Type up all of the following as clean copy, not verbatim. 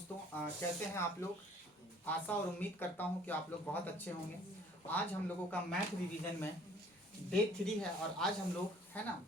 दोस्तों, कैसे हैं आप लोग। आशा और उम्मीद करता हूं कि आप लोग बहुत अच्छे होंगे। आज हम लोगों का मैथ रिवीजन में डे 3 है और आज हम लोग है ना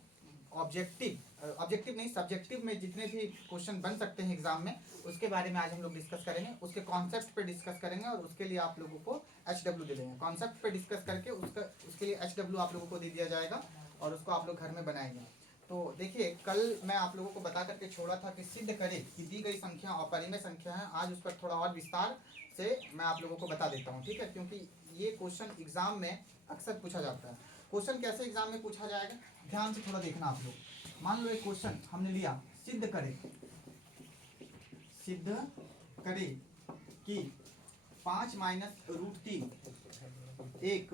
ऑब्जेक्टिव नहीं सब्जेक्टिव में जितने भी क्वेश्चन बन सकते हैं एग्जाम में उसके बारे में आज हम लोग डिस्कस करेंगे। उसके कॉन्सेप्ट पे डिस्कस करेंगे और उसके लिए आप लोगों को HW दे देंगे। कॉन्सेप्ट पे डिस्कस करके उसके लिए HW आप लोगों को दे दिया जाएगा और उसको आप लोग घर में बनाएंगे। तो देखिए, कल मैं आप लोगों को बता करके छोड़ा था कि सिद्ध करें कि दी गई संख्या अपरिमेय संख्या है। आज उस पर थोड़ा और विस्तार से मैं आप लोगों को बता देता हूँ, ठीक है, क्योंकि ये क्वेश्चन एग्जाम में अक्सर पूछा जाता है। क्वेश्चन कैसे एग्जाम में पूछा जाएगा, ध्यान से थोड़ा देखना आप लोग। मान लो एक क्वेश्चन हमने लिया, सिद्ध करें कि 5 माइनस रूट 3 एक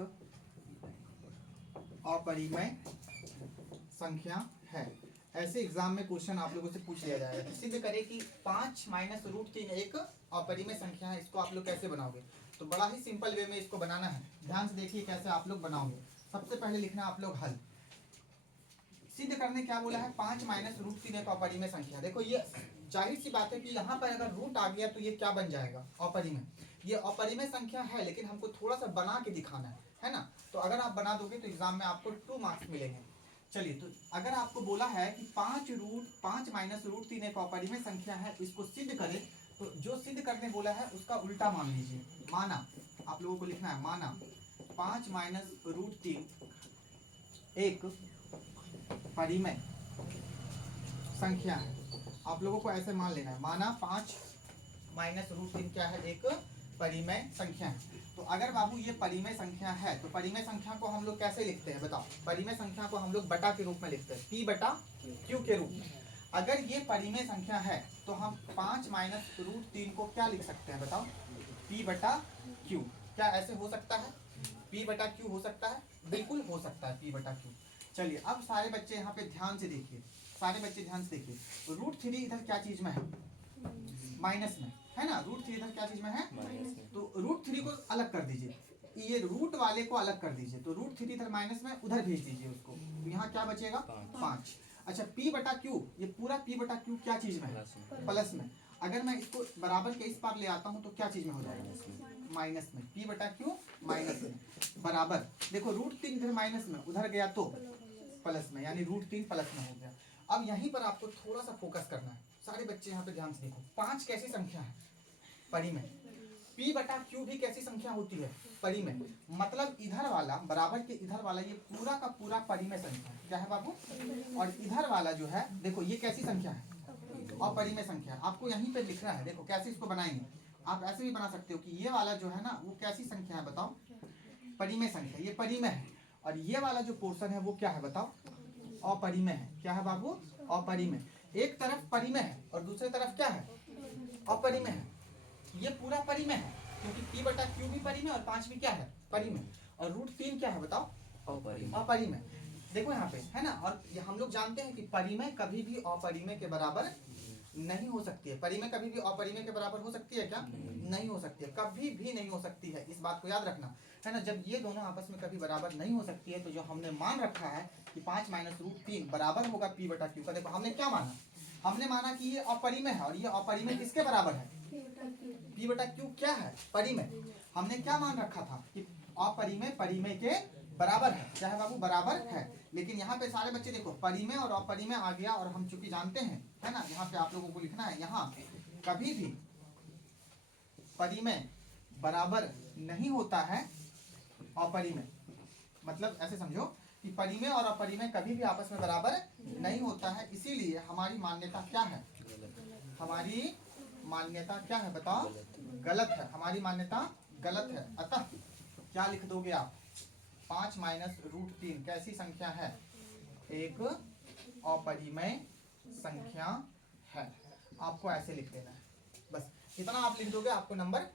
अपरिमेय संख्या है। ऐसे एग्जाम में क्वेश्चन आप लोगों से पूछ लिया जाएगा। सिद्ध करें कि 5 माइनस रूट 3 एक अपरिमेय संख्या है। इसको आप लोग कैसे बनाओगे? तो बड़ा ही सिंपल वे में इसको बनाना है। ध्यान से देखिए कैसे आप लोग बनाओगे। सबसे पहले लिखना आप लोग हल। सिद्ध करने क्या बोला है? 5 माइनस रूट 3 एक अपरिमेय संख्या। देखो, ये जाहिर सी बात है कि यहाँ पर अगर रूट आ गया तो ये क्या बन जाएगा? अपरिमेय। ये अपरिमेय संख्या है, लेकिन हमको थोड़ा सा बना के दिखाना है ना। तो अगर आप बना दोगे तो एग्जाम में आपको 2 मार्क्स मिलेंगे। चलिए, तो अगर आपको बोला है कि 5 माइनस रूट 3 एक अपरिमेय संख्या है, इसको सिद्ध करें, तो जो सिद्ध करने बोला है उसका उल्टा मान लीजिए। माना, आप लोगों को लिखना है माना 5 माइनस रूट 3 एक परिमेय संख्या है। आप लोगों को ऐसे मान लेना है, माना 5 माइनस रूट 3 क्या है? एक परिमेय संख्या है। तो अगर बाबू ये परिमेय संख्या है तो परिमेय संख्या को हम लोग कैसे लिखते हैं बताओ? परिमेय संख्या को हम लोग बटा के रूप में लिखते हैं, P बटा Q के रूप में। अगर ये परिमेय संख्या है तो हम 5 माइनस रूट 3 को क्या लिख सकते हैं बताओ? P बटा Q। क्या ऐसे हो सकता है? P बटा Q हो सकता है? बिल्कुल हो सकता है, P बटा Q। चलिए, अब सारे बच्चे यहाँ पे ध्यान से देखिए, सारे बच्चे ध्यान से देखिए। रूट 3 इधर क्या चीज में है? माइनस में है ना। रूट 3 इधर क्या चीज में है? तो रूट 3 को अलग कर दीजिए, ये रूट वाले को अलग कर दीजिए। तो रूट 3 इधर माइनस में, उधर भेज दीजिए उसको। तो यहाँ क्या बचेगा? 5। अच्छा, P बटा Q, ये पूरा P बटा Q क्या चीज में है? प्लस में। अगर मैं इसको बराबर के इस पार ले आता हूँ तो क्या चीज में हो जाएगा? माइनस में। P बटा Q माइनस में बराबर। देखो, रूट 3 इधर माइनस में, उधर गया तो प्लस में, यानी रूट 3 प्लस में हो गया। अब यहीं पर आपको थोड़ा सा फोकस करना है। सारे बच्चे यहाँ पे ध्यान से देखो। 5 कैसी संख्या है? परिमेय। P बटा Q भी कैसी संख्या होती है? परिमेय। मतलब इधर वाला बराबर के इधर वाला ये पूरा का पूरा परिमेय संख्या है। क्या है बाबू? और इधर वाला जो है, देखो ये कैसी संख्या है? अपरिमेय संख्या। आपको यहीं पे लिखना है। देखो कैसे इसको बनाएंगे। आप ऐसे भी बना सकते हो कि ये वाला जो है ना, वो कैसी संख्या है बताओ? परिमेय संख्या। ये परिमेय है। और ये वाला जो पोर्शन है वो क्या है बताओ? अपरिमेय है। क्या है बाबू? अपरिमेय। एक तरफ परिमेय है और दूसरी तरफ क्या है? अपरिमेय है। ये पूरा परिमेय है क्योंकि P बटा Q भी परिमेय और 5 भी क्या है? परिमेय। और रूट 3 क्या है बताओ? अपरिमेय। देखो यहाँ पे है ना। और हम लोग जानते हैं कि परिमेय कभी भी अपरिमेय के बराबर नहीं हो सकती है। परिमेय कभी भी अपरिमेय के बराबर हो सकती है क्या? नहीं हो सकती है, कभी भी नहीं हो सकती है। इस बात को याद रखना है ना। जब ये दोनों आपस में कभी बराबर नहीं हो सकती है तो जो हमने मान रखा है कि 5 माइनस रूट 3 बराबर होगा P बटा Q का, देखो हमने क्या माना? हमने माना कि ये अपरिमेय है। और ये अपरिमेय किसके बराबर है? P बटा Q क्या है? परिमेय। हमने क्या मान रखा था कि अपरिमेय परिमेय के बराबर है। क्या है बाबू? बराबर है। लेकिन यहाँ पे सारे बच्चे देखो, परिमेय और अपरिमेय आ गया और हम चूंकि जानते हैं है ना, यहाँ पे आप लोगों को लिखना है, यहाँ कभी भी परिमेय बराबर नहीं होता है अपरिमेय। मतलब ऐसे समझो कि परिमेय और अपरिमेय कभी भी आपस में बराबर नहीं होता है। इसीलिए हमारी मान्यता क्या है? हमारी मान्यता क्या है बताओ? गलत है। हमारी मान्यता गलत है। अतः क्या लिख दोगे आप? 5 माइनस रूट 3 कैसी संख्या है? एक अपरिमेय संख्या है। आपको ऐसे लिख देना है। बस इतना आप लिख दोगे, आपको नंबर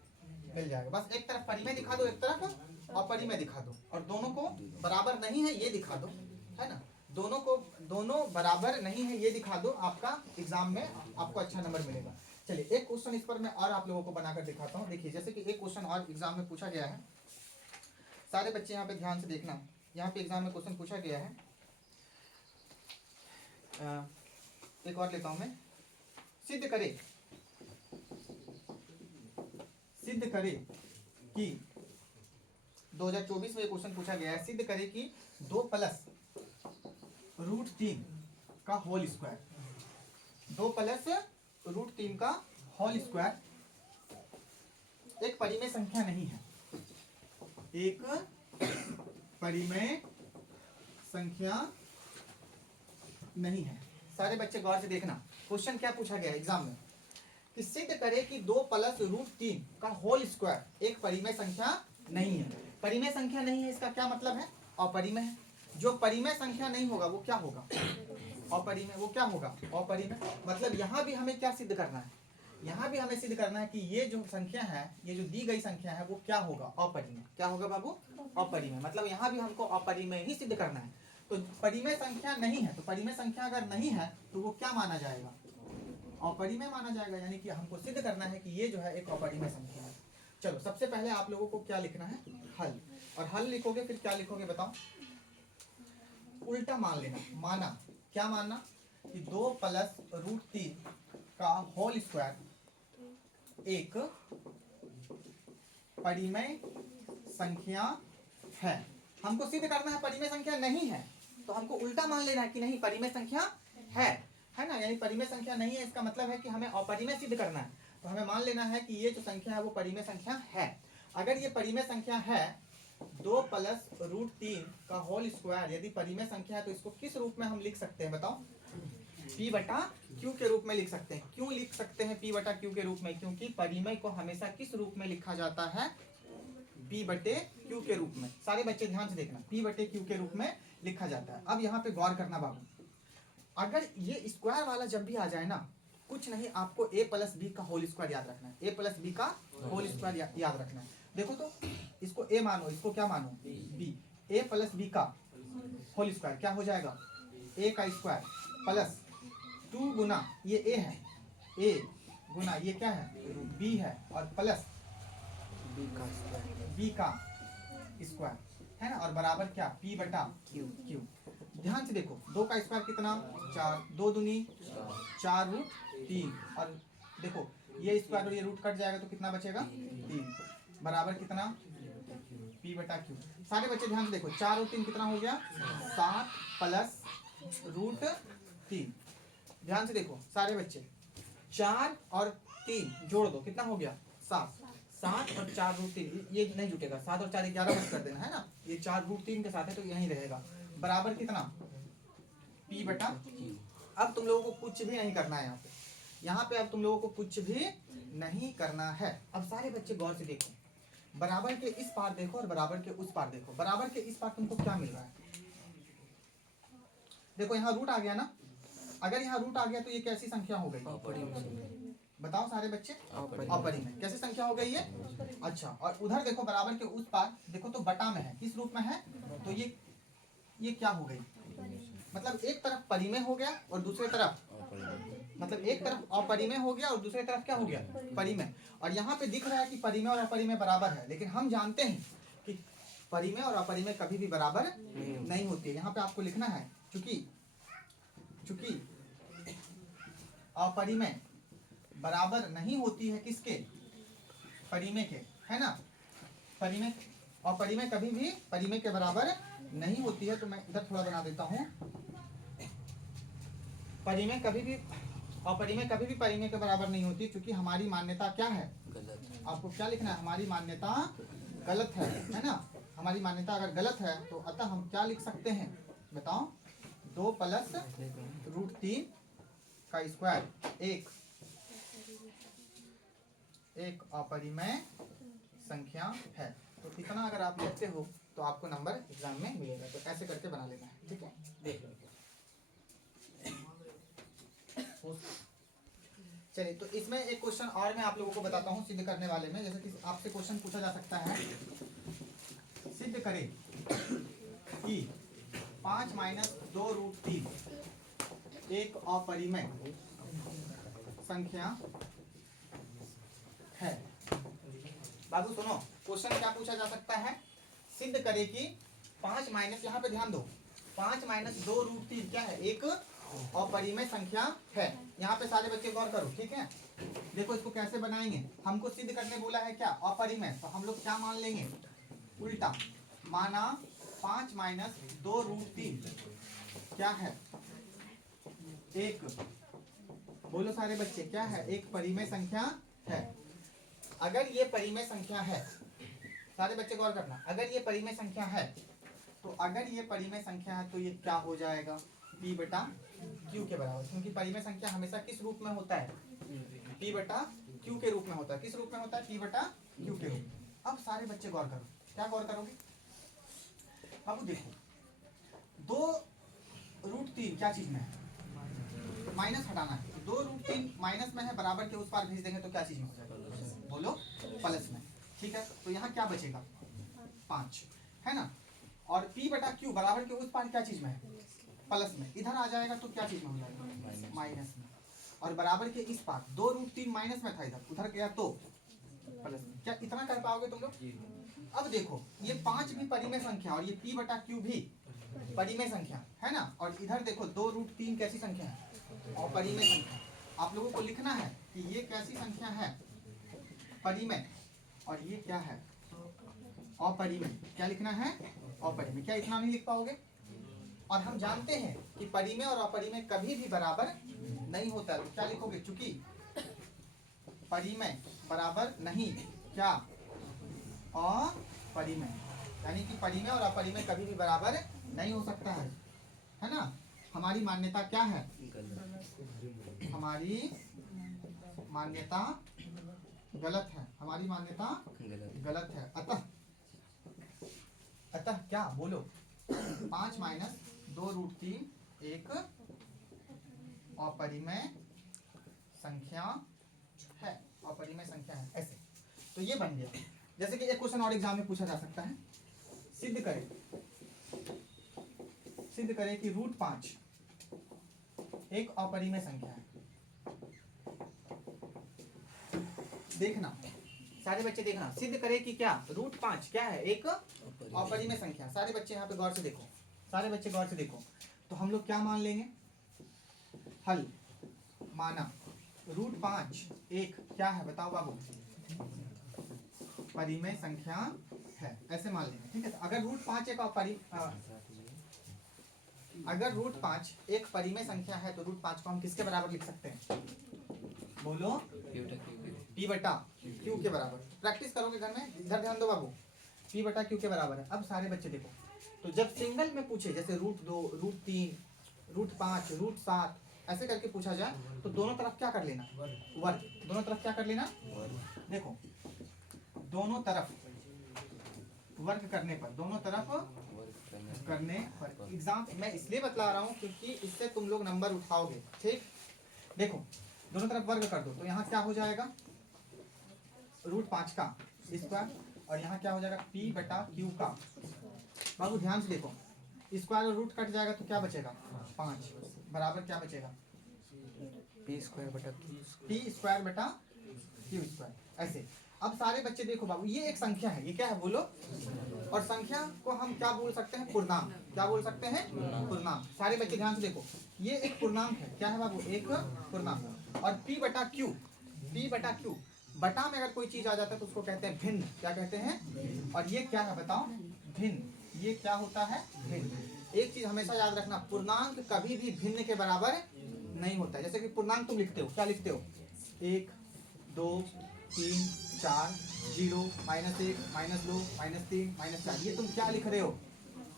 मिल जाएगा। बस एक तरफ परिमेय दिखा दो, एक तरफ अपरिमेय दिखा दो, और दोनों को बराबर नहीं है ये दिखा दो, है ना। दोनों बराबर नहीं है ये दिखा दो, आपका एग्जाम में आपको अच्छा नंबर मिलेगा। चलिए, एक क्वेश्चन इस पर मैं और आप लोगों को बनाकर दिखाता हूँ। देखिए, जैसे कि एक क्वेश्चन और एग्जाम में पूछा गया है। सारे बच्चे यहाँ पे ध्यान से देखना। यहाँ पे एग्जाम में क्वेश्चन पूछा गया है। एक और लेता हूँ मैं। सिद्ध करें सिद्ध करे कि 2024 में ये क्वेश्चन पूछा गया है, सिद्ध करे कि 2 प्लस रूट 3 का होल स्क्वायर, 2 प्लस रूट 3 का होल स्क्वायर एक परिमेय संख्या नहीं है, एक परिमेय संख्या नहीं है। सारे बच्चे गौर से देखना, क्वेश्चन क्या पूछा गया एग्जाम में कि सिद्ध करे कि 2 प्लस रूट 3 का होल स्क्वायर एक परिमेय संख्या नहीं है। परिमेय संख्या नहीं है इसका क्या मतलब है? अपरिमेय है। जो परिमेय संख्या नहीं होगा वो क्या होगा? अपरिमेय। वो क्या होगा? अपरिमेय। मतलब यहाँ भी हमें क्या सिद्ध करना है? यहाँ भी हमें सिद्ध करना है कि ये जो संख्या है, ये जो दी गई संख्या है वो क्या होगा? अपरिमेय। क्या होगा बाबू? अपरिमेय। मतलब यहाँ भी हमको अपरिमेय ही सिद्ध करना है। तो परिमेय संख्या नहीं है, तो परिमेय संख्या अगर नहीं है तो वो क्या माना जाएगा? अपरिमेय माना जाएगा। यानी कि हमको सिद्ध करना है कि ये जो है एक अपरिमेय संख्या है। चलो सबसे पहले आप लोगों को क्या लिखना है? हल। और हल लिखोगे फिर क्या लिखोगे बताओ? उल्टा मान लेना। माना, क्या मानना? कि 2 प्लस रूट 3 का होल स्क्वायर एक परिमेय संख्या है। हमको सिद्ध करना है परिमेय संख्या नहीं है, तो हमको उल्टा मान लेना है कि नहीं परिमेय संख्या है ना। यानी परिमेय संख्या नहीं है इसका मतलब है कि हमें अपरिमेय सिद्ध करना है। तो हमें मान लेना है कि ये जो संख्या है वो परिमेय संख्या है। अगर ये परिमेय संख्या है 2 प्लस रूट 3 का होल स्क्वायर यदि परिमेय संख्या है तो इसको किस रूप में हम लिख सकते हैं बताओ? P बटा Q के रूप में लिख सकते हैं। क्यों लिख सकते हैं P बटा Q के रूप में? क्योंकि परिमेय को हमेशा किस रूप में लिखा जाता है? P बटे Q के रूप में। सारे बच्चे ध्यान से देखना, P बटे Q के रूप में लिखा जाता है। अब यहाँ पे गौर करना बाबू, अगर ये स्क्वायर वाला जब भी आ जाए ना, कुछ नहीं, आपको a प्लस बी का होल स्क्वायर याद रखना है। a प्लस बी का होल स्क्वायर याद रखना है। देखो तो इसको a मानो, इसको क्या मानो? b। a प्लस बी का होल स्क्वायर क्या हो जाएगा? a का स्क्वायर प्लस 2 गुना ये a है, a गुना ये क्या है? b है, और प्लस b का स्क्वायर है ना, और बराबर क्या? p बटा q। ध्यान से देखो, 2 का स्क्वायर कितना? 4, 2 दूनी 4 रूट 3, और देखो ये स्क्वायर और ये रूट कट जाएगा तो कितना बचेगा? 3 बराबर कितना? P बटा Q। सारे बच्चे ध्यान से देखो, 4 और 3 कितना हो गया? 7 प्लस रूट 3। ध्यान से देखो सारे बच्चे, 4 और 3 जोड़ दो, कितना हो गया? 7। 7 और 4 रूट 3 ये नहीं जुटेगा, 7 और 4 11 मत कर देना है ना, ये 4 रूट 3 के साथ है तो यहीं रहेगा। बराबर कितना? P बटा Q। अब तुम लोगों को कुछ भी नहीं करना है यहाँ पे अब तुम लोगों को कुछ भी नहीं करना है। अब सारे बच्चे गौर से देखो, बराबर के इस पार देखो और बराबर के उस पार देखो। बराबर के इस पार तुमको क्या मिल रहा है? देखो यहाँ रूट आ गया ना, अगर यहाँ रूट आ गया तो ये कैसी संख्या हो गई? बताओ सारे बच्चे, अपरिमेय। कैसी संख्या हो गई ये? अच्छा, और उधर देखो बराबर के उस पार देखो तो बटा में है, किस रूप में है? तो ये क्या हो गई? मतलब एक तरफ परिमेय हो गया और दूसरे तरफ, मतलब एक तरफ अपरिमेय हो गया और दूसरे तरफ क्या हो गया? परिमेय। और यहाँ पे दिख रहा है कि परिमेय और अपरिमेय बराबर है, लेकिन हम जानते हैं कि परिमेय और अपरिमेय कभी भी बराबर नहीं होती है। यहाँ पे आपको लिखना है, चूंकि अपरिमेय बराबर नहीं होती है किसके? परिमेय के, है ना। परिमेय अपरिमेय कभी भी परिमेय के बराबर नहीं होती है। तो मैं इधर थोड़ा बना देता हूँ, परिमेय कभी भी अपरिमेय कभी भी परिमेय के बराबर नहीं होती, क्योंकि हमारी मान्यता क्या है? गलत। आपको क्या लिखना है? हमारी मान्यता गलत है ना। हमारी मान्यता अगर गलत है तो अतः हम क्या लिख सकते हैं बताओ? 2 प्लस रूट 3 का स्क्वायर एक अपरिमेय संख्या है। तो इतना अगर आप लिखते हो तो आपको नंबर एग्जाम में मिलेगा। तो ऐसे करके बना लेना है, ठीक है? देख लो। चलिए, तो इसमें एक क्वेश्चन और मैं आप लोगों को बताता हूँ सिद्ध करने वाले में। जैसे कि आपसे क्वेश्चन पूछा जा सकता है, सिद्ध करें कि 5 माइनस 2 रूट 3 एक अपरिमेय संख्या है। बाबू सुनो, क्वेश्चन क्या पूछा जा सकता है? सिद्ध करें कि 5 माइनस, यहाँ पे ध्यान दो, 5 माइनस 2 रूट 3 क्या है? एक अपरिमेय संख्या है। यहाँ पे सारे बच्चे गौर करो, ठीक है? देखो इसको कैसे बनाएंगे, हमको सिद्ध करने बोला है क्या, अपरिमेय, तो हम लोग क्या मान लेंगे, उल्टा। माना 5 माइनस 2√3 क्या है, एक, बोलो सारे बच्चे, क्या है, एक परिमेय संख्या है। अगर ये परिमेय संख्या है, सारे बच्चे गौर करना, अगर ये परिमेय संख्या है तो अगर ये परिमेय संख्या है तो ये क्या हो जाएगा, p बटा q के बराबर, क्योंकि परिमेय संख्या हमेशा किस रूप में होता है, p बटा q के रूप में होता है। किस रूप में होता है, p बटा q के रूप में। अब सारे बच्चे गौर करो, क्या गौर करोगे, अब देखो 2√3 क्या चीज में है, माइनस हटाना है, 2√3 माइनस में है, बराबर के उस पार भेज देंगे तो क्या चीज में हो जाएगा, बोलो, प्लस में। ठीक है, तो यहाँ क्या बचेगा, 5 है ना, और p बटा q बराबर के उस पार क्या चीज में है, प्लस में, इधर आ जाएगा तो क्या चीज में हो जाएगा, माइनस में, और बराबर के इस पार 2√3 माइनस में था, इधर उधर गया तो प्लस में। क्या इतना कर पाओगे तुम लोग। अब देखो ये 5 भी परिमेय संख्या और ये p बटा q भी परिमेय संख्या है ना, और इधर देखो 2√3 कैसी संख्या है, अपरिमेय संख्या। आप लोगों को लिखना है कि ये कैसी संख्या है, परिमेय, और ये क्या है, अपरिमेय। क्या लिखना है, अपरिमेय। क्या इतना नहीं लिख पाओगे। और हम जानते हैं कि परिमेय और अपरिमेय कभी भी बराबर नहीं होता, तो क्या लिखोगे, चूंकि परिमेय बराबर नहीं क्या, अपरिमेय, यानी कि परिमेय और अपरिमेय कभी भी बराबर नहीं हो सकता है ना। हमारी मान्यता क्या है, हमारी मान्यता गलत है, हमारी मान्यता गलत है। अतः क्या बोलो, 5 माइनस 2√3 एक अपरिमेय संख्या है, अपरिमेय संख्या है, ऐसे। तो ये बन गया। जैसे कि एक क्वेश्चन और एग्जाम में पूछा जा सकता है, सिद्ध करें कि √5 एक अपरिमेय संख्या है। देखना सारे बच्चे, देखना, सिद्ध करें कि क्या √5 क्या है, एक अपरिमेय संख्या। सारे बच्चे यहाँ पे गौर से देखो, सारे बच्चे गौर से देखो। तो हम लोग क्या मान लेंगे, हल माना √5 एक क्या है, बताओ बाबू, परिमेय संख्या है, ऐसे मान लेंगे। ठीक है, तो अगर √5 एक परिमेय संख्या है तो √5 को हम किसके बराबर लिख सकते हैं, बोलो, p बटा q के बराबर। प्रैक्टिस करोगे घर में, इधर ध्यान दो बाबू, p बटा q के बराबर है। अब सारे बच्चे देखो, तो जब सिंगल में पूछे, जैसे √2 √3 √5 √7 ऐसे करके पूछा जाए, तो दोनों तरफ क्या कर लेना, वर्ग, दोनों तरफ क्या कर लेना, देखो दोनों तरफ वर्ग करने पर, दोनों तरफ करने पर, एग्जाम मैं इसलिए बतला रहा हूँ क्योंकि इससे तुम लोग नंबर उठाओगे। ठीक, देखो दोनों तरफ वर्ग कर दो तो यहाँ क्या हो जाएगा, √5 का स्क्वायर, और यहाँ क्या हो जाएगा, p बटा q का। बाबू ध्यान से देखो, स्क्वायर और रूट कट जाएगा तो क्या बचेगा, 5 बराबर क्या बचेगा, p स्क्वायर बटा q स्क्वायर, ऐसे। अब सारे बच्चे देखो बाबू, ये एक संख्या है, ये क्या है बोलो, और संख्या को हम क्या बोल सकते हैं, पूर्णांक। क्या बोल सकते हैं, पूर्णांक। सारे बच्चे ध्यान से देखो, ये एक पूर्णांक है, क्या है बाबू, एक पूर्णांक। और p बटा q, बटा में अगर कोई चीज आ जाता है तो उसको कहते हैं भिन्न। क्या कहते हैं, और ये क्या है बताओ, भिन्न। ये क्या होता है, भिन्न। एक चीज हमेशा याद रखना, पूर्णांक कभी भी भिन्न के बराबर नहीं होता है। जैसे कि पूर्णांक तुम लिखते हो, क्या लिखते हो, 1 2 3 4 0 -1 -2 -3 -4, ये तुम क्या लिख रहे हो,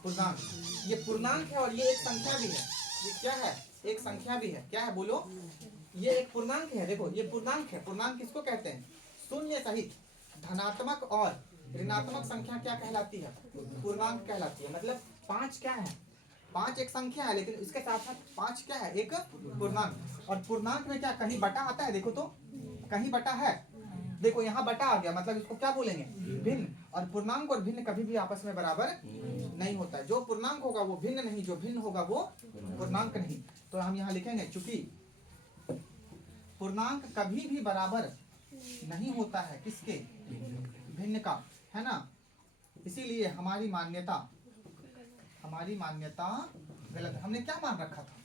पूर्णांक। ये पूर्णांक है और ये एक संख्या भी है। ये क्या है, एक संख्या भी है। क्या है बोलो, ये एक पूर्णांक है। देखो ये पूर्णांक है। पूर्णांक किसको कहते हैं, शून्य सहित धनात्मक और ऋणात्मक संख्या क्या कहलाती है, पूर्णांक कहलाती है। मतलब 5 क्या है, 5 एक संख्या है, लेकिन इसके साथ साथ 5 क्या है, एक पूर्णांक। और पूर्णांक में क्या कहीं बटा आता है, देखो तो कहीं बटा है, देखो यहाँ बटा आ गया, मतलब इसको क्या बोलेंगे, भिन्न। और पूर्णांक और भिन्न कभी भी आपस में बराबर नहीं होता है। जो पूर्णांक होगा वो भिन्न नहीं, जो भिन्न होगा वो पूर्णांक नहीं। तो हम यहाँ लिखेंगे, चूंकि पूर्णांक कभी भी बराबर नहीं होता है किसके, भिन्न का, है ना। इसीलिए हमारी मान्यता गलत है। हमने क्या मान रखा था,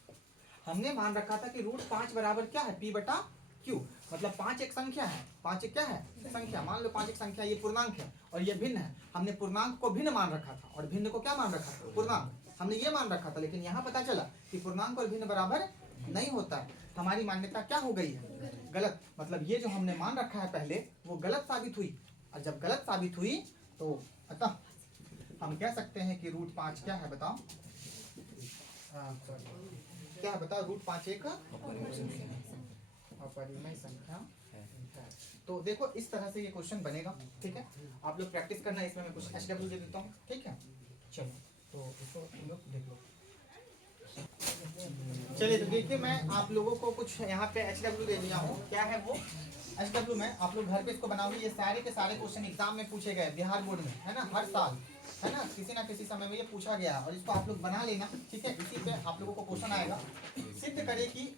हमने मान रखा था कि √5 बराबर क्या है, p बटा क्यों, मतलब 5 एक संख्या है, 5 एक क्या है संख्या, मान लो 5 एक संख्या, ये पूर्णांक है और ये भिन्न है। हमने पूर्णांक को भिन्न मान रखा था और भिन्न को क्या मान रखा था, पूर्णांक, हमने ये मान रखा था। लेकिन यहाँ पता चला कि पूर्णांक और भिन्न बराबर नहीं होता है। हमारी मान्यता क्या हो गई है, गलत। मतलब ये जो हमने मान रखा है पहले वो गलत साबित हुई, और जब गलत साबित हुई तो अतः हम कह सकते हैं कि रूट 5 क्या है बताओ, क्या है बताओ, रूट 5 एक अपरिमेय संख्या है। तो देखो इस तरह से ये क्वेश्चन बनेगा, ठीक है। आप लोग प्रैक्टिस करना, इसमें मैं कुछ HW दे देता हूँ, ठीक है। चलो तो इसको तुम लोग देख लो। चलिए तो देखिए, मैं आप लोगों को कुछ यहाँ पे HW दे दिया हूँ। क्या है वो HW में, आप लोग घर पे इसको बनाओगे। ये सारे के सारे क्वेश्चन एग्जाम में पूछे गए बिहार बोर्ड में, है ना, हर साल, है ना, किसी ना किसी समय में ये पूछा गया है। और इसको आप लोग बना लेना, ठीक है। इसी पे आप लोगों को क्वेश्चन आएगा, सिद्ध करे कि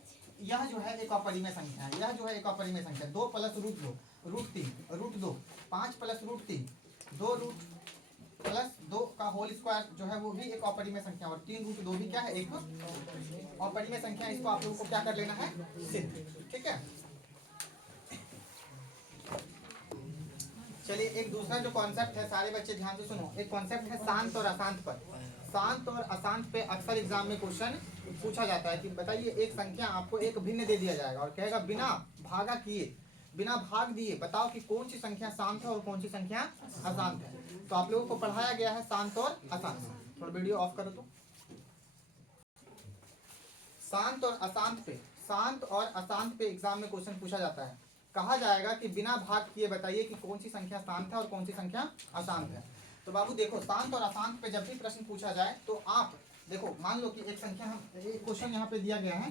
यह जो है एक अपरिमेय संख्या है, यह जो है एक अपरिमेय संख्या। 2 plus root 2 root 3 root 2, 5 plus root 3 2 root plus 2 का होल स्क्वायर जो है वो भी एक अपरिमेय संख्या, और 3 रूट 2 भी क्या है, एक अपरिमेय संख्या। इसको आप लोगों को क्या कर लेना है, सिद्ध, ठीक है। चलिए एक दूसरा जो कॉन्सेप्ट है, सारे बच्चे ध्यान से सुनो, एक कॉन्सेप्ट है शांत और अशांत पर। शांत और अशांत पे अक्सर एग्जाम में क्वेश्चन पूछा जाता है कि बताइए एक संख्या आपको एक भिन्न दे दिया जाएगा और कहेगा बिना भागा किए, बिना भाग दिए बताओ कि कौन सी संख्या शांत है और कौन सी संख्या अशांत है। तो आप लोगों को पढ़ाया गया है शांत और अशांत। थोड़ा वीडियो ऑफ करो तो। शांत और अशांत पे, शांत और अशांत पे एग्जाम में क्वेश्चन पूछा जाता है। कहा जाएगा कि बिना भाग किए बताइए कि कौन सी संख्या शांत है और कौन सी संख्या अशांत है। तो बाबू देखो, शांत और अशांत पे जब भी प्रश्न पूछा जाए तो आप देखो, मान लो कि एक संख्या, हम एक क्वेश्चन यहाँ पे दिया गया है,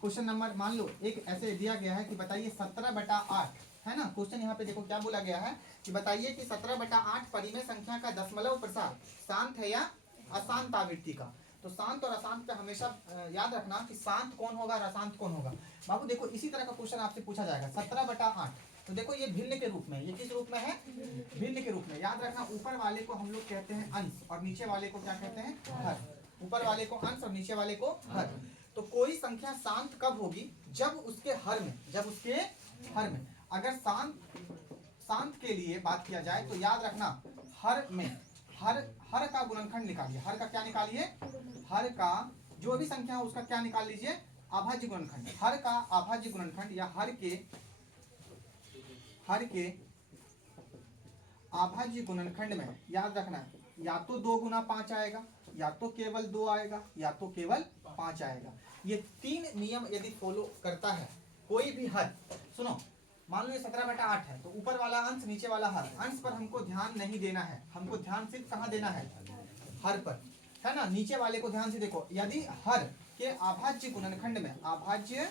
क्वेश्चन नंबर मान लो एक ऐसे दिया गया है कि बताइए 17/8, है ना। क्वेश्चन यहाँ पे देखो क्या बोला गया है कि बताइए कि 17/8 परिमेय संख्या का दशमलव प्रसार शांत है या अशांत आवृत्ति का। तो शांत और अशांत पे हमेशा याद रखना कि शांत कौन होगा और अशांत कौन होगा। बाबू देखो इसी तरह का क्वेश्चन आपसे पूछा जाएगा 17/8। तो देखो ये भिन्न के रूप में, ये किस रूप में है, भिन्न के रूप में। याद रखना ऊपर वाले को हम लोग कहते हैं अंश और नीचे वाले को क्या कहते हैं, हर। ऊपर वाले को अंश और नीचे वाले को हर। तो कोई संख्या शांत कब होगी, जब उसके हर में, जब उसके हर में। अगर शांत के लिए बात किया जाए तो याद रखना हर में, हर का गुणनखंड निकालिए। हर का क्या निकालिए, हर का जो भी संख्या है उसका क्या निकाल लीजिए, अभाज्य गुणनखंड। हर का अभाज्य गुणनखंड या हर के अभाज्य गुणनखंड में याद रखना या तो 2 गुना 5 आएगा, या तो केवल 2 आएगा, या तो केवल 5 आएगा। ये 3 नियम यदि फॉलो करता है कोई भी हर, सुनो मान लो ये 17/8 है, तो ऊपर वाला अंश नीचे वाला हर। अंश पर हमको ध्यान नहीं देना है, हमको ध्यान सिर्फ कहाँ देना है, हर पर, है ना। नीचे वाले को ध्यान से देखो, यदि हर के अभाज्य गुणनखंड में, अभाज्य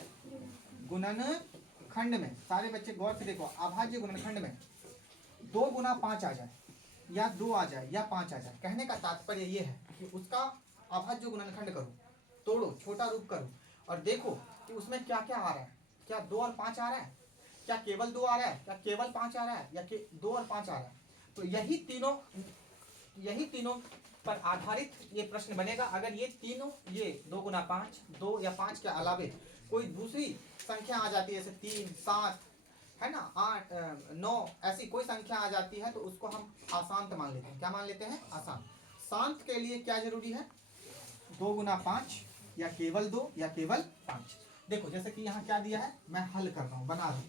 गुणनखंड में, सारे बच्चे गौर से देखो, अभाज्य गुणनखंड में 2 गुना 5 आ जाए, या 2 आ जाए, या 5 आ जाए। कहने का तात्पर्य ये है कि उसका अभाज्य गुणनखंड करो, तोड़ो, छोटा रूप करो और देखो कि उसमें क्या क्या आ रहा है। क्या 2 और 5 आ रहा है, क्या केवल 2 आ रहा है, क्या केवल 5 आ रहा है, या 2 और 5 आ रहा है। तो यही तीनों पर आधारित ये प्रश्न बनेगा। अगर ये तीनों, ये 2 गुना 5, 2 या 5 के अलावे कोई दूसरी संख्या आ जाती है, जैसे 3, 7, है ना, 8, 9, ऐसी कोई संख्या आ जाती है तो उसको हम अशांत मान लेते हैं। क्या मान लेते हैं, अशांत। शांत के लिए क्या जरूरी है, 2 गुना 5 या केवल 2 या केवल 5। देखो जैसे कि यहाँ क्या दिया है, मैं हल कर रहा हूँ, बना रहा हूँ।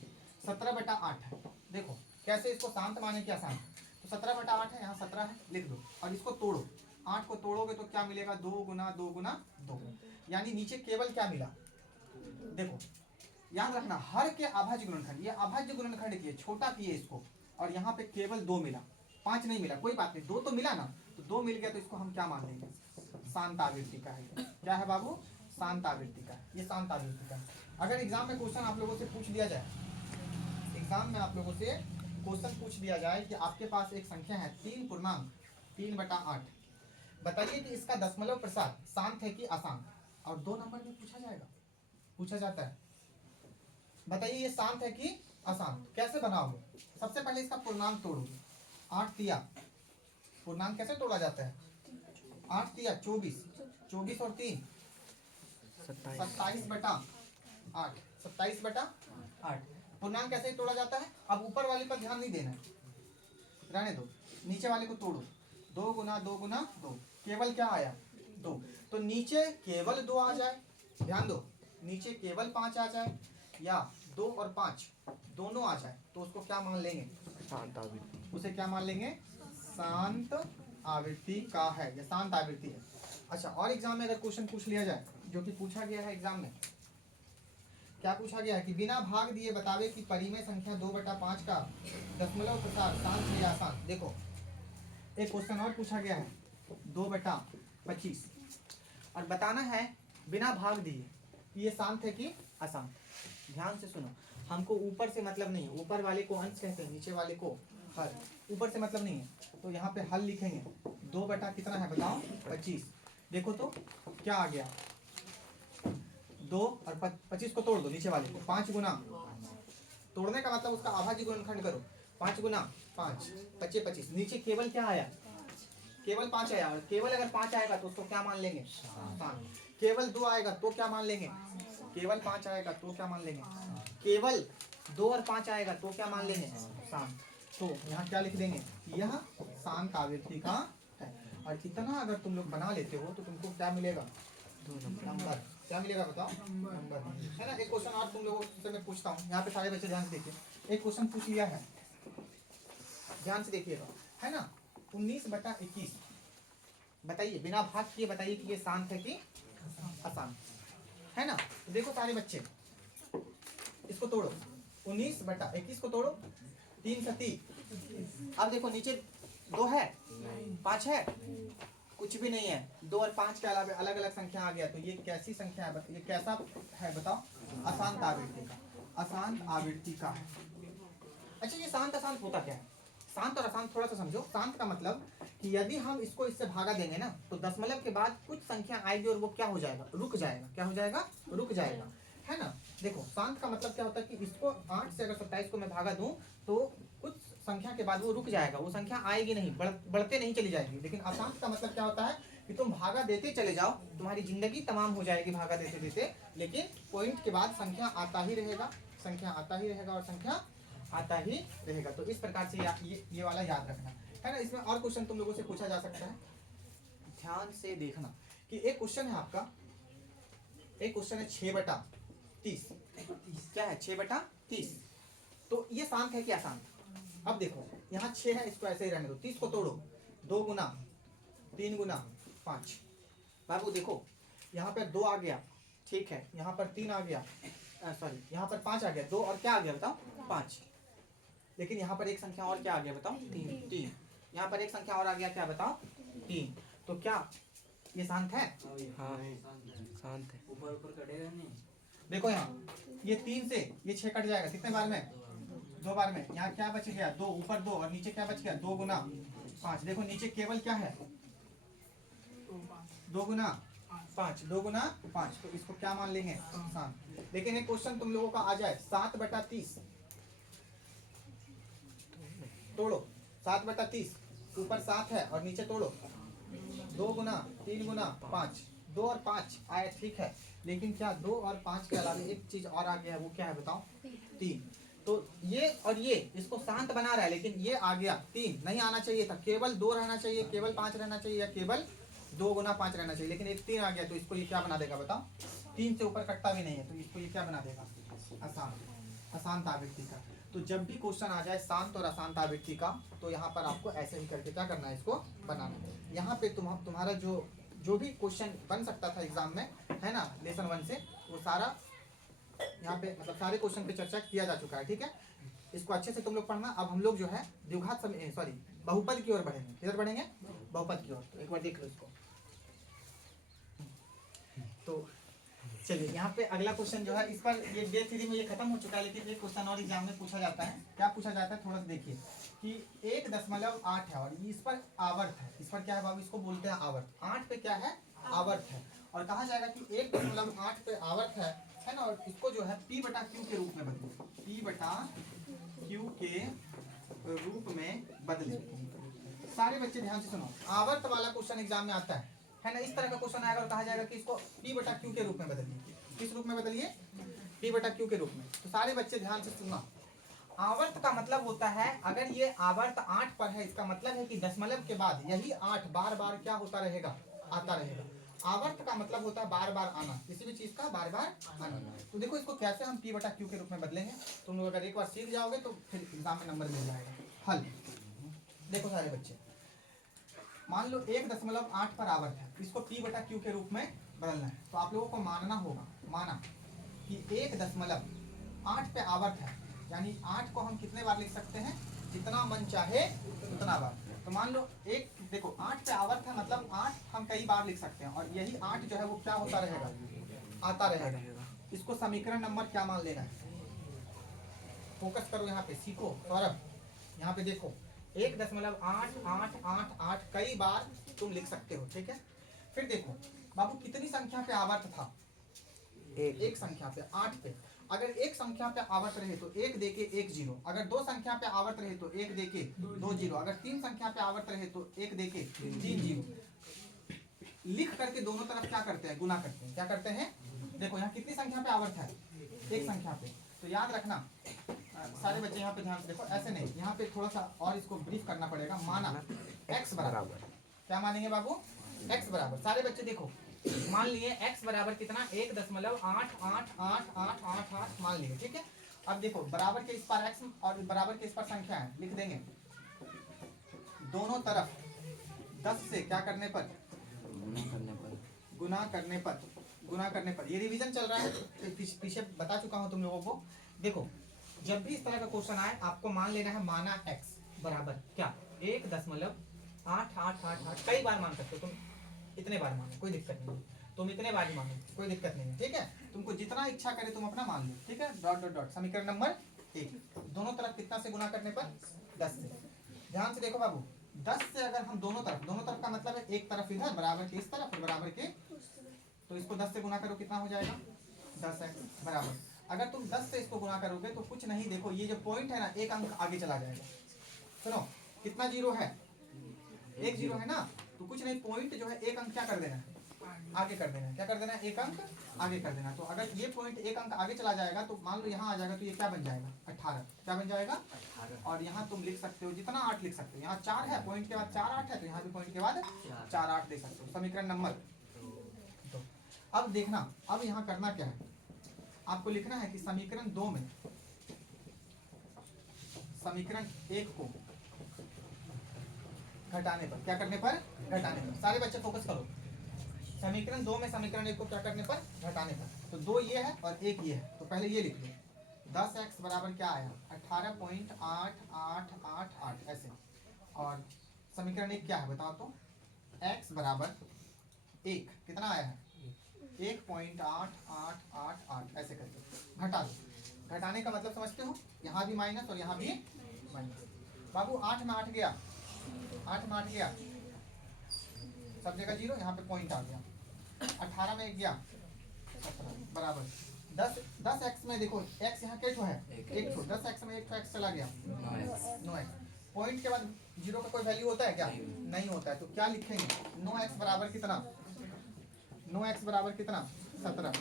17/8 है, देखो कैसे इसको शांत माने कि अशांत। तो 17/8 है, यहाँ 17 है, लिख दो और इसको तोड़ो। 8 को तोड़ोगे तो क्या मिलेगा, 2 गुना 2 गुना 2, यानी नीचे केवल क्या मिला। देखो याद रखना हर के अभाज्य गुणनखंड, ये अभाज्य गुणनखंड किए, छोटा किए इसको, और यहाँ पे केवल 2 मिला, 5 नहीं मिला, कोई बात नहीं, 2 तो मिला ना। तो 2 मिल गया तो इसको हम क्या मान लेंगे, शांत आवृत्ति का है। क्या है बाबू, शांत आवृत्ति का, ये शांत आवृत्ति का। अगर एग्जाम में क्वेश्चन आप लोगों से पूछ लिया जाए, एग्जाम में आप लोगों से क्वेश्चन पूछ लिया जाए कि आपके पास एक संख्या है 3/8, बताइए कि इसका दशमलव प्रसार शांत है कि अशांत। और 2 नंबर में पूछा जाता है, बताइए ये शांत है कि अशांत। कैसे बनाओगे, सबसे पहले इसका पूर्णांक तोड़ोगे। 8 तिया, पूर्णांक कैसे तोड़ा जाता है, 8 तिया 24, 24 और 3 27/8, 27/8 8। पूर्णांक कैसे तोड़ा जाता है? अब ऊपर वाले पर ध्यान नहीं देना है, रहने दो, नीचे वाले को तोड़ो। 2 गुना 2 गुना 2, केवल क्या आया? 2। तो नीचे केवल 2 आ जाए, ध्यान दो, नीचे केवल 5 आ जाए या 2 और 5 दोनों आ जाए, तो उसको क्या मान लेंगे? शांत आवृत्ति। उसे क्या मान लेंगे? शांत आवृत्ति का है, या शांत आवृत्ति है। अच्छा, और एग्जाम में अगर क्वेश्चन पूछ लिया जाए, जो कि पूछा गया है एग्जाम में, क्या पूछा गया है कि बिना भाग दिए बतावे कि परिमेय संख्या 2/5 का दशमलव प्रसार शांत है या अशांत। देखो एक क्वेश्चन और पूछा गया है 2/25 और बताना है बिना भाग दिए कि ये शांत है कि अशांत। ध्यान से सुनो, हमको ऊपर से मतलब नहीं है, ऊपर वाले को अंश कहते हैं, नीचे वाले को हल, ऊपर से मतलब नहीं है। तो यहाँ पे हल लिखेंगे, 2 बटा कितना है बताओ? 25। देखो तो क्या आ गया, 2 और 25 को तोड़ दो, नीचे वाले को 5 गुना, तोड़ने का मतलब उसका आभाज्य गुणनखंड करो, 5 गुना 5 25 25, नीचे केवल क्या आया? केवल 5 आया। और केवल अगर 5 आएगा तो उसको क्या मान लेंगे? शांत। केवल 2 आएगा तो क्या मान लेंगे? केवल 5 आएगा तो क्या मान लेंगे? केवल 2 और 5 आएगा तो क्या मान लेंगे? शांत। तो यहाँ क्या लिख देंगे? यह शांत आवृत्ति का है। और इतना अगर तुम लोग बना लेते हो तो तुमको क्या मिलेगा? नंबर। क्या मिलेगा बताओ? नंबर, है ना। एक क्वेश्चन और तुम लोगों से मैं पूछता हूँ, यहाँ पे सारे बच्चे ध्यान से देखिए। एक क्वेश्चन पूछ लिया है, ध्यान से देखिएगा, है ना। 19/21 बताइए, बिना भाग किए बताइए कि ये शांत है कि अशांत, है ना। तो देखो सारे बच्चे, इसको तोड़ो, 19/21 को तोड़ो, 3 से 30। अब देखो नीचे 2 है, 5 है, कुछ भी नहीं है। 2 और 5 के अलावा अलग अलग संख्या आ गया, तो ये कैसी संख्या है? ये कैसा है बताओ? अशांत आवृत्ति का, अशांत आवृत्ति का है। अच्छा, ये शांत अशांत होता क्या है? शांत और अशांत थोड़ा सा समझो। शांत का मतलब कि यदि हम इसको इससे भागा देंगे ना, तो दशमलव के बाद कुछ संख्या आएगी और वो क्या हो जाएगा? रुक जाएगा। क्या हो जाएगा? रुक जाएगा, है ना। देखो शांत का मतलब क्या होता है कि इसको 8 से अगर 27 को मैं भागा दूं तो कुछ संख्या के बाद वो रुक जाएगा, वो संख्या आएगी नहीं, बढ़ते नहीं चली जाएगी। लेकिन अशांत का मतलब क्या होता है कि तुम भागा देते चले जाओ, तुम्हारी जिंदगी तमाम हो जाएगी भागा देते देते, लेकिन पॉइंट के बाद संख्या आता ही रहेगा, संख्या आता ही रहेगा और संख्या आता ही रहेगा। तो इस प्रकार से ये वाला याद रखना, है ना। इसमें और क्वेश्चन तुम लोगों से पूछा जा सकता है, ध्यान से देखना कि एक क्वेश्चन है आपका, एक क्वेश्चन है 6/30। क्या है 6/30? तो ये शांत है कि अशांत? अब देखो यहाँ 6 है, इसको ऐसे ही रहने दो, 30 को तोड़ो, 2 गुना 3 गुना 5। बाबू देखो यहाँ पर 2 आ गया, ठीक है, यहाँ पर 3 आ गया, सॉरी यहाँ पर 5 आ गया, 2 और क्या आ गया बताओ? 5। लेकिन यहाँ पर एक संख्या और क्या आ गया बताओ? 3। यहाँ पर एक संख्या और आ गया, क्या बताओ? 3। तो क्या ये शांत है? हाँ शांत है। ऊपर ऊपर कटेगा नहीं। देखो यहाँ ये 3 से ये 6 कट जाएगा, कितने बार में? 2 बार में। यहाँ क्या बच गया? 2, ऊपर 2 और नीचे क्या बच गया? 2 गुना 5। देखो नीचे केवल क्या है? 2 गुना 5, 2 गुना 5। तो इसको क्या मान लेंगे? शांत। लेकिन एक क्वेश्चन तुम लोगों का आ जाए, 7/30 तोड़ो, 7/30, ऊपर 7 है और नीचे तोड़ो, 2 गुना 3 गुना 5, 2 और 5 आया, ठीक है। लेकिन क्या 2 और 5 के अलावा एक चीज और आ गया है, वो क्या है बताओ? 3। तो ये और ये इसको शांत बना रहा है, लेकिन ये आ गया 3, नहीं आना चाहिए था, केवल 2 रहना चाहिए, केवल 5 रहना चाहिए, या केवल 2 गुना 5 रहना चाहिए, लेकिन एक 3 आ गया, तो इसको ये क्या बना देगा बताओ? 3 से ऊपर कटता भी नहीं है, तो इसको ये क्या बना देगा? अशांत, अशांत आवृत्ति का। तो जब भी क्वेश्चन आ जाए शांत और अशांत आवृत्ति का, तो यहाँ पर आपको ऐसे ही करके क्या करना है? इसको बनाना है। यहाँ पे तुम्हारा जो भी क्वेश्चन बन सकता था एग्जाम में, है ना, लेसन 1 से, वो सारा यहाँ पे मतलब सारे क्वेश्चन पे चर्चा किया जा चुका है, ठीक है। इसको अच्छे से तुम लोग पढ़ना। अब हम लोग जो है द्विघात सॉरी बहुपद की ओर बढ़ेंगे। किधर बढ़ेंगे? बहुपद की ओर। तो एक बार देख लो इसको। तो चलिए यहाँ पे अगला क्वेश्चन जो है, इस पर ये डे 3 में ये खत्म हो चुका है, लेकिन एक क्वेश्चन और एग्जाम में पूछा जाता है। क्या पूछा जाता है? थोड़ा सा देखिए कि 1.8 है और इस पर आवर्त है। इस पर क्या है बाबू? इसको बोलते हैं आवर्त। 8 पे क्या है? आवर्त है। और कहा जाएगा कि 1.8 पे आवर्त है ना, और इसको जो है P/Q के रूप में बदले, P/Q के रूप में बदले। सारे बच्चे ध्यान से सुनो, आवर्त वाला क्वेश्चन एग्जाम में आता है ना। इस तरह का क्वेश्चन आएगा और कहा जाएगा कि इसको P/Q के रूप में बदलिए। किस रूप में बदलिए? p बटा q के रूप में। तो सारे बच्चे ध्यान से सुनना, आवर्त का मतलब होता है अगर ये आवर्त 8 पर है, इसका मतलब है कि दशमलव के बाद यही 8 बार बार क्या होता रहेगा, आता रहेगा। आवर्त का मतलब होता है बार बार आना, किसी भी चीज का बार बार आना। तो देखो इसको कैसे हम p बटा q के रूप में बदलेंगे, तुम लोग अगर एक बार सीख जाओगे तो फिर एग्जाम में नंबर मिल जाएगा। हल देखो सारे बच्चे, मान लो 1.8 पर आवर्त है, इसको p बटा q के रूप में बदलना है। तो आप लोगों को मानना होगा, माना कि 1.8 पे आवर्त है, यानी 8 को हम कितने बार लिख सकते हैं, जितना मन चाहे उतना बार। तो मान लो एक देखो 8 पे आवर्त है, मतलब 8 हम कई बार लिख सकते हैं, और यही 8 जो है वो क्या होता रहेगा, आता रहेगा। इसको समीकरण नंबर क्या मान लेना है, फोकस करो यहाँ पे, सीखो सौरभ, यहाँ पे देखो 1.888 कई बार तुम लिख सकते हो, ठीक है। फिर देखो बाबू कितनी संख्या पे आवर्त था, एक संख्या पे 8 पे। अगर एक संख्या पे आवर्त रहे तो एक देके 1 0, अगर दो संख्या पे आवर्त रहे तो एक देके 2 0, अगर तीन संख्या पे आवर्त रहे तो एक देके 3 0। लिख करके दोनों तरफ क्या करते हैं, गुना करते हैं। क्या करते हैं, देखो यहाँ कितनी संख्या पे आवर्त है, एक संख्या पे। तो याद रखना सारे बच्चे यहाँ पे ध्यान से देखो, ऐसे नहीं, यहाँ पे थोड़ा सा और इसको ब्रीफ करना पड़ेगा। माना x बराबर, क्या मानेंगे बाबू, x बराबर, सारे बच्चे देखो मान लिए x बराबर कितना, 1.88888 मान लिए, ठीक है। अब देखो बराबर के इस पार x और बराबर के इस पार संख्या है, लिख देंगे दोनों तरफ 10 से क्या करने पर, गुना करने पर। ये रिवीजन चल रहा है, पीछे बता चुका हूं तुम लोगों को। देखो जब भी इस तरह का क्वेश्चन आए आपको मान लेना है, माना x बराबर क्या, 1.8888 कई बार मान सकते हो तुम, इतने बार मानो कोई दिक्कत नहीं है, तुम इतने बार ही मानो कोई दिक्कत नहीं है, ठीक है। तुमको जितना इच्छा करे तुम अपना मान लो, ठीक है। डॉट डॉट डॉट, समीकरण नंबर 1, दोनों तरफ कितना से गुना करने पर, 10 से। ध्यान से देखो बाबू, 10 से अगर हम दोनों तरफ का मतलब है एक तरफ इधर बराबर के इस तरफ और बराबर के, तो इसको 10 से गुना करो कितना हो जाएगा, 10x बराबर। अगर तुम 10 से इसको गुना करोगे तो कुछ नहीं, देखो ये जो पॉइंट है ना, एक अंक आगे चला जाएगा। सुनो कितना जीरो है, एक जीरो है ना, तो कुछ नहीं, पॉइंट जो है एक अंक क्या कर देना है, आगे कर देना है। क्या कर देना है, एक अंक आगे कर देना। तो अगर ये पॉइंट एक अंक आगे चला जाएगा तो मान लो यहाँ आ जाएगा, तो ये क्या बन जाएगा, 18। क्या बन जाएगा, 18। और यहाँ तुम लिख सकते हो जितना 8 लिख सकते हो, यहाँ 4 है, पॉइंट के बाद 4 8 है, तो यहाँ भी पॉइंट के बाद 4 8 दे सकते हो। समीकरण नंबर 2। अब देखना, अब यहाँ करना क्या है, आपको लिखना है कि समीकरण 2 में समीकरण 1 को घटाने पर, क्या करने पर, घटाने पर। सारे बच्चे फोकस करो, समीकरण 2 में समीकरण 1 को क्या करने पर, घटाने पर। तो 2 ये है और 1 ये है, तो पहले ये लिख लो, 10x बराबर क्या आया, 18.8888 ऐसे। और समीकरण 1 क्या है बताओ तो, x बराबर 1 कितना आया है, 1.8888 ऐसे करके घटा दो। घटाने का मतलब समझते हो, यहाँ भी माइनस और यहाँ भी माइनस। बाबू 8 में 8 गया, 8 में 8 गया, सब जगह जीरो, यहाँ पे पॉइंट आ गया। 18 में 1 गया, 17 बराबर 10x में देखो x यहाँ क्या है, एक ठो, 10x में 1 x चला गया, 9x। पॉइंट के बाद जीरो का कोई वैल्यू होता है क्या, नहीं होता है। तो क्या लिखेंगे, 9x बराबर कितना, 9x बराबर कितना, 17।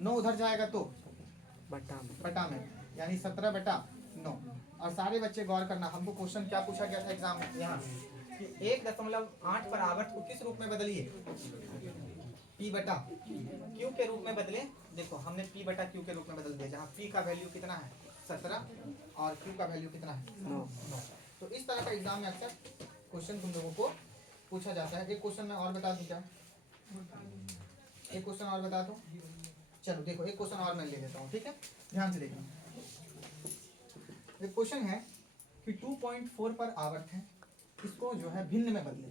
9 उधर जाएगा तो बटा में, यानी 17/9। और सारे बच्चे गौर करना, हमको क्वेश्चन क्या पूछा गया था एग्जाम में, यहाँ कि 1.8 पर आवर्त को किस रूप में बदलिए, p बटा q के रूप में बदले। देखो हमने p बटा q के रूप में बदल दिया, जहाँ p का वैल्यू कितना है 17 और q का वैल्यू कितना है 9। तो इस तरह का एग्जाम में अक्सर क्वेश्चन तुम लोगों को पूछा जाता है। एक क्वेश्चन मैं और बता दूं क्या, एक क्वेश्चन और बता दूं, चलो देखो एक क्वेश्चन और मैं ले लेता हूँ, ठीक है। ध्यान से देखना, एक क्वेश्चन है कि 2.4 पर आवर्त है, इसको जो है भिन्न में बदले,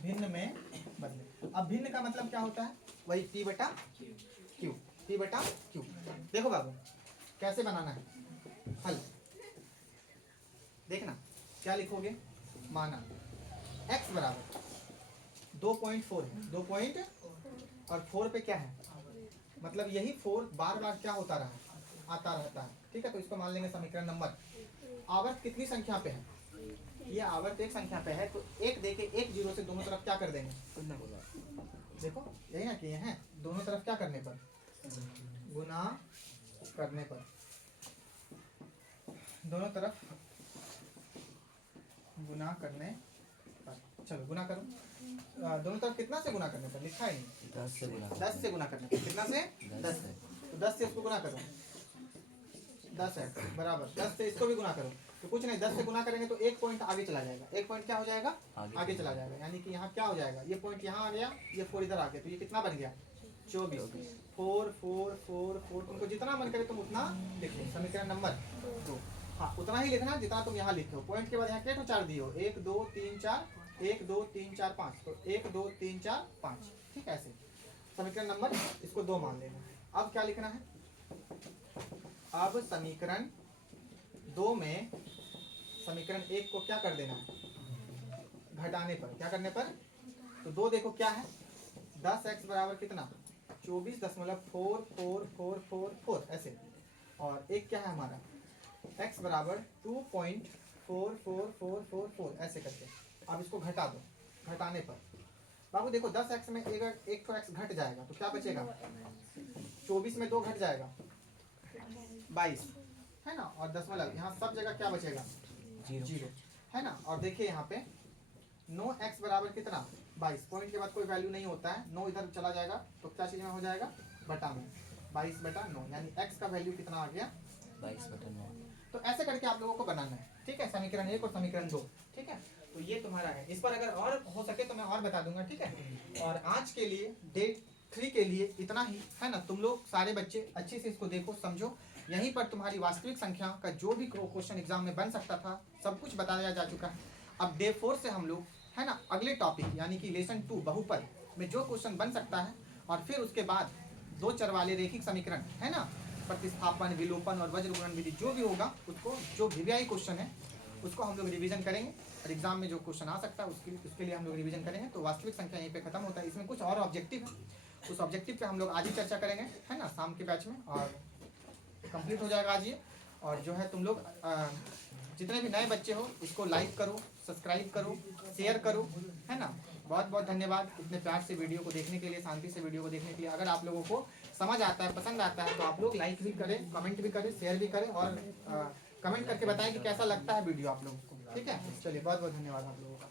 भिन्न में बदले। अब भिन्न का मतलब क्या होता है, वही p बटा q, p बटा q। देखो बाबू कैसे बनाना है, हल देखना क्या लिखोगे, माना x बराबर 2.4 है, 2 पॉइंट और 4 पे क्या है, मतलब यही 4 बार बार क्या होता रहा, आता रहता है, ठीक है। तो इसको मान लेंगे समीकरण नंबर, आवर्त कितनी संख्या पे है, ये आवर्त एक संख्या पे है, तो एक देके 1 0 से दोनों तरफ क्या कर देंगे, देखो यही ना किए हैं, दोनों तरफ क्या करने पर गुना करने पर, दोनों तरफ गुना करने पर, चलो गुना करो। दोनों तरफ कितना से गुना करने पर, लिखा है नहीं, 10 से गुना 10 से गुना करने पर, कितना से 10 से, तो 10 से इसको गुना करो, 10 है बराबर 10 से इसको भी गुना करो, तो कुछ नहीं 10 से गुना करेंगे तो एक पॉइंट आगे चला जाएगा, एक पॉइंट क्या हो जाएगा आगे चला जाएगा, यानी कि यहाँ क्या हो जाएगा, ये पॉइंट यहाँ आ गया, ये 4 इधर आ गया, तो ये कितना बन गया 24। 4 4 4 4, तुमको जितना मन करे तुम उतना लिखो, समीकरण नंबर 2, हाँ उतना ही लिखना जितना तुम यहाँ लिखे हो। पॉइंट के बाद यहाँ क्या 4 दिए हो, 1 2 3 4, 1 2 3 4 5, तो 1 2 3 4 5, ठीक है ऐसे समीकरण नंबर इसको 2 मान लेना। अब क्या लिखना है, अब समीकरण 2 में समीकरण 1 को क्या कर देना है, घटाने पर, क्या करने पर, तो 2 देखो क्या है, 10x बराबर कितना 24.4444 ऐसे, और एक क्या है हमारा x बराबर 2.44444 ऐसे करके। अब इसको घटा दो, घटाने पर बाबू देखो 10x में एक तो x घट जाएगा तो क्या बचेगा, 24 में 2 घट जाएगा 22 है ना, और दशमलव यहाँ सब जगह क्या बचेगा 0 है ना। और देखिए यहाँ पे 9x बराबर कितना 22, पॉइंट के बाद कोई वैल्यू नहीं होता है, 9 इधर चला जाएगा तो क्या चीज में हो जाएगा बटा में, 22/9, यानी x का वैल्यू कितना आ गया 22/9। तो ऐसे करके आप लोगों को बनाना है, ठीक है, समीकरण 1 और समीकरण 2, ठीक है। तो ये तुम्हारा है, इस पर अगर और हो सके तो मैं और बता दूंगा, ठीक है। और आज के लिए डे 3 के लिए इतना ही है ना, तुम लोग सारे बच्चे अच्छे से इसको देखो समझो, यहीं पर तुम्हारी वास्तविक संख्या का जो भी क्वेश्चन एग्जाम में बन सकता था सब कुछ बताया जा चुका है। अब डे 4 से हम लोग है ना अगले टॉपिक यानी कि लेसन 2 बहुपद में जो क्वेश्चन बन सकता है, और फिर उसके बाद 2 चर वाले रेखिक समीकरण है ना, प्रतिस्थापन विलोपन और वज्र गुणन विधि जो भी होगा उसको, जो वीवीआई क्वेश्चन है उसको हम लोग रिवीजन करेंगे, और एग्जाम में जो क्वेश्चन आ सकता है उसके लिए हम लोग रिवीजन करेंगे। तो वास्तविक संख्या यहीं पे खत्म होता है, इसमें कुछ और ऑब्जेक्टिव है, उस ऑब्जेक्टिव पे हम लोग आज ही चर्चा करेंगे है ना शाम के बैच में, और कंप्लीट हो जाएगा आज ये। और जो है तुम लोग जितने भी नए बच्चे हो इसको लाइक करो, सब्सक्राइब करो, शेयर करो है ना। बहुत बहुत धन्यवाद इतने प्यार से वीडियो को देखने के लिए, शांति से वीडियो को देखने के लिए। अगर आप लोगों को समझ आता है, पसंद आता है तो आप लोग लाइक भी करें, कमेंट भी करें, शेयर भी करें, और कमेंट करके बताएं कि कैसा लगता है वीडियो आप लोगों को, ठीक है। चलिए बहुत बहुत धन्यवाद आप लोगों का।